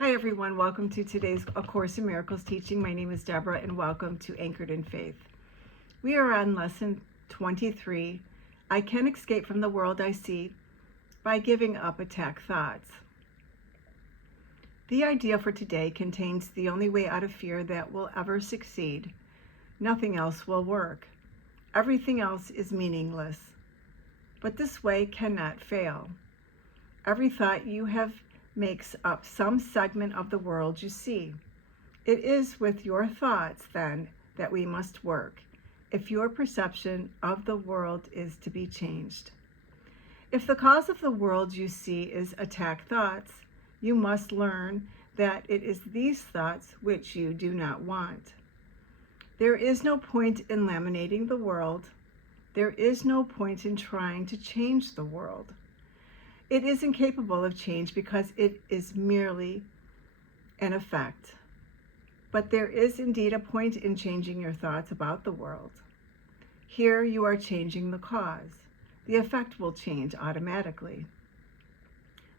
Hi everyone, welcome to today's A Course in Miracles teaching. My name is Deborah and welcome to Anchored in Faith. We are on lesson 23. I can escape from the world I see by giving up attack thoughts. The idea for today contains the only way out of fear that will ever succeed. Nothing else will work. Everything else is meaningless. But this way cannot fail. Every thought you have makes up some segment of the world you see. It is with your thoughts, then, that we must work, if your perception of the world is to be changed. If the cause of the world you see is attack thoughts, you must learn that it is these thoughts which you do not want. There is no point in laminating the world. There is no point in trying to change the world. It is incapable of change because it is merely an effect. But there is indeed a point in changing your thoughts about the world. Here you are changing the cause. The effect will change automatically.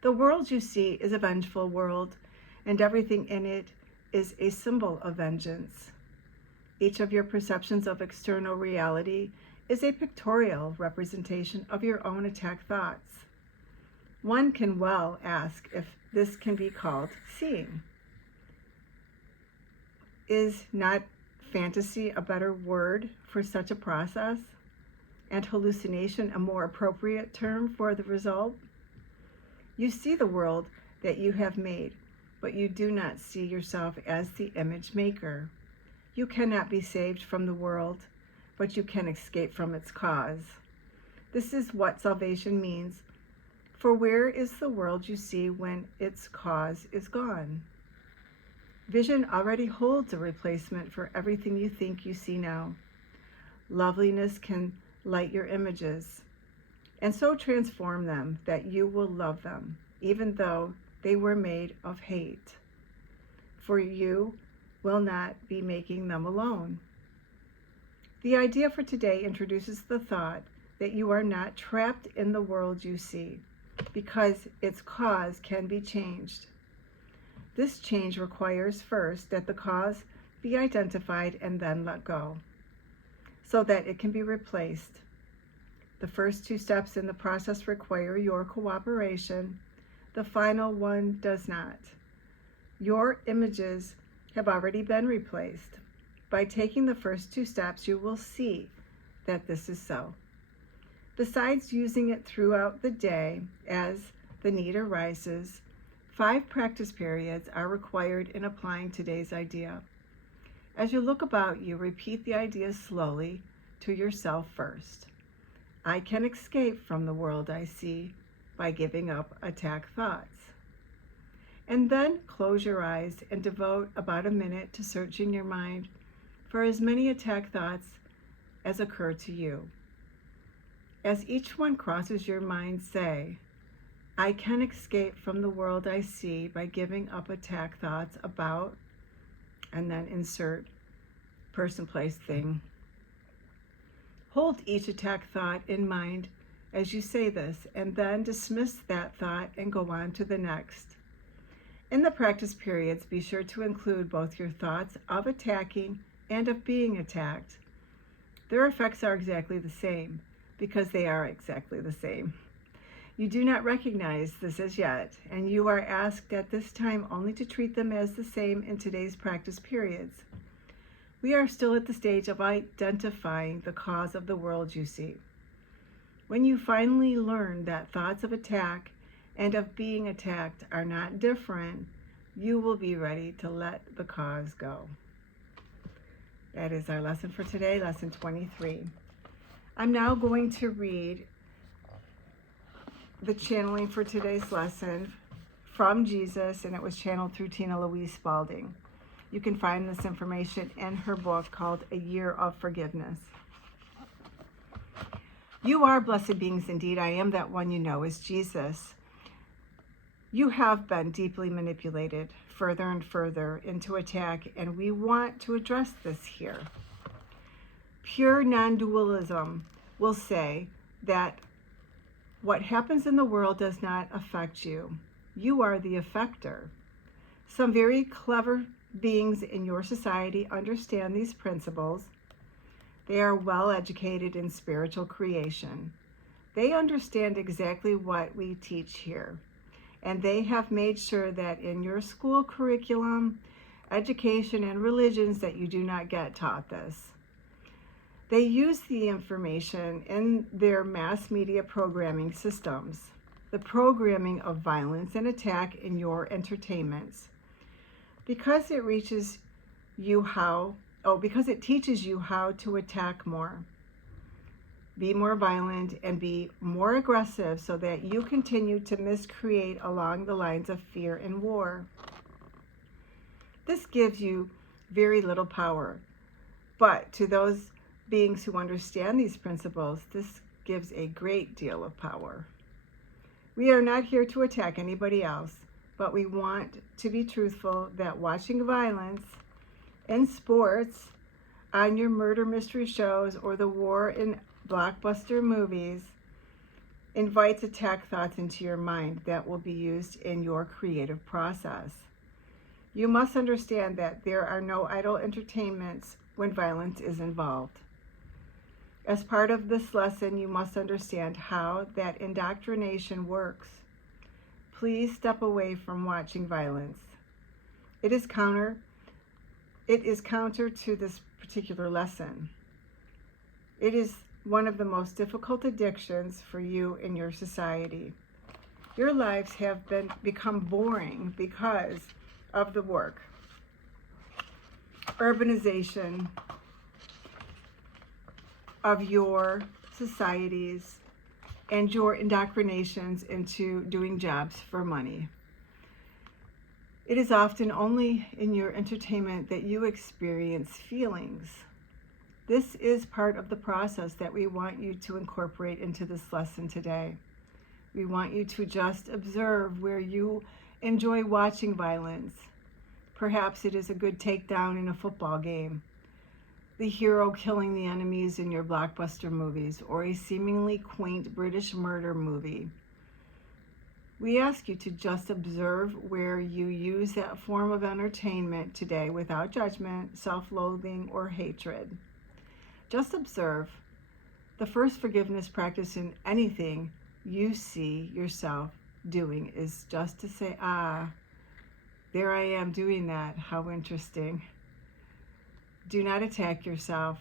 The world you see is a vengeful world, and everything in it is a symbol of vengeance. Each of your perceptions of external reality is a pictorial representation of your own attack thoughts. One can well ask if this can be called seeing. Is not fantasy a better word for such a process, and hallucination a more appropriate term for the result? You see the world that you have made, but you do not see yourself as the image maker. You cannot be saved from the world, but you can escape from its cause. This is what salvation means. For where is the world you see when its cause is gone? Vision already holds a replacement for everything you think you see now. Loveliness can light your images, and so transform them that you will love them, even though they were made of hate. For you will not be making them alone. The idea for today introduces the thought that you are not trapped in the world you see, because its cause can be changed. This change requires first that the cause be identified and then let go, so that it can be replaced. The first two steps in the process require your cooperation. The final one does not. Your images have already been replaced. By taking the first two steps, you will see that this is so. Besides using it throughout the day as the need arises, 5 practice periods are required in applying today's idea. As you look about you, repeat the idea slowly to yourself first. I can escape from the world I see by giving up attack thoughts. And then close your eyes and devote about a minute to searching your mind for as many attack thoughts as occur to you. As each one crosses your mind, say, I can escape from the world I see by giving up attack thoughts about, and then insert person, place, thing. Hold each attack thought in mind as you say this, and then dismiss that thought and go on to the next. In the practice periods, be sure to include both your thoughts of attacking and of being attacked. Their effects are exactly the same, because they are exactly the same. You do not recognize this as yet, and you are asked at this time only to treat them as the same in today's practice periods. We are still at the stage of identifying the cause of the world you see. When you finally learn that thoughts of attack and of being attacked are not different, you will be ready to let the cause go. That is our lesson for today, lesson 23. I'm now going to read the channeling for today's lesson from Jesus, and it was channeled through Tina Louise Spalding. You can find this information in her book called A Year of Forgiveness. You are blessed beings indeed. I am that one you know is Jesus. You have been deeply manipulated further and further into attack, and we want to address this here. Pure non-dualism will say that what happens in the world does not affect you. You are the effector. Some very clever beings in your society understand these principles. They are well educated in spiritual creation. They understand exactly what we teach here, and they have made sure that in your school curriculum, education, and religions that you do not get taught this. They use the information in their mass media programming systems, the programming of violence and attack in your entertainments, because it teaches you how to attack more, be more violent, and be more aggressive so that you continue to miscreate along the lines of fear and war. This gives you very little power, but to those beings who understand these principles, this gives a great deal of power. We are not here to attack anybody else, but we want to be truthful that watching violence in sports, on your murder mystery shows, or the war in blockbuster movies invites attack thoughts into your mind that will be used in your creative process. You must understand that there are no idle entertainments when violence is involved. As part of this lesson, you must understand how that indoctrination works. Please step away from watching violence. It is counter to this particular lesson. It is one of the most difficult addictions for you in your society. Your lives have become boring because of the work, urbanization of your societies, and your indoctrinations into doing jobs for money. It is often only in your entertainment that you experience feelings. This is part of the process that we want you to incorporate into this lesson today. We want you to just observe where you enjoy watching violence. Perhaps it is a good takedown in a football game, the hero killing the enemies in your blockbuster movies, or a seemingly quaint British murder movie. We ask you to just observe where you use that form of entertainment today without judgment, self-loathing, or hatred. Just observe. The first forgiveness practice in anything you see yourself doing is just to say, there I am doing that. How interesting. Do not attack yourself.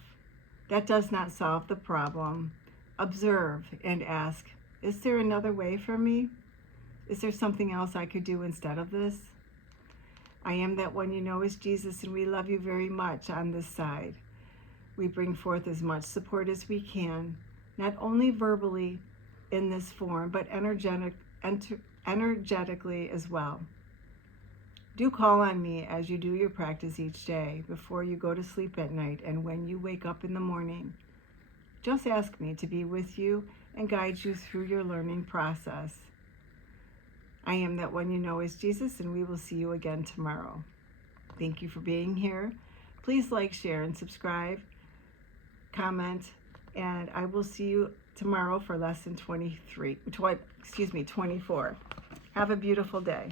That does not solve the problem. Observe and ask, is there another way for me? Is there something else I could do instead of this? I am that one you know is Jesus, and we love you very much on this side. We bring forth as much support as we can, not only verbally in this form, but energetically as well. Do call on me as you do your practice each day, before you go to sleep at night, and when you wake up in the morning. Just ask me to be with you and guide you through your learning process. I am that one you know is Jesus, and we will see you again tomorrow. Thank you for being here. Please like, share, and subscribe, comment, and I will see you tomorrow for lesson 24. Have a beautiful day.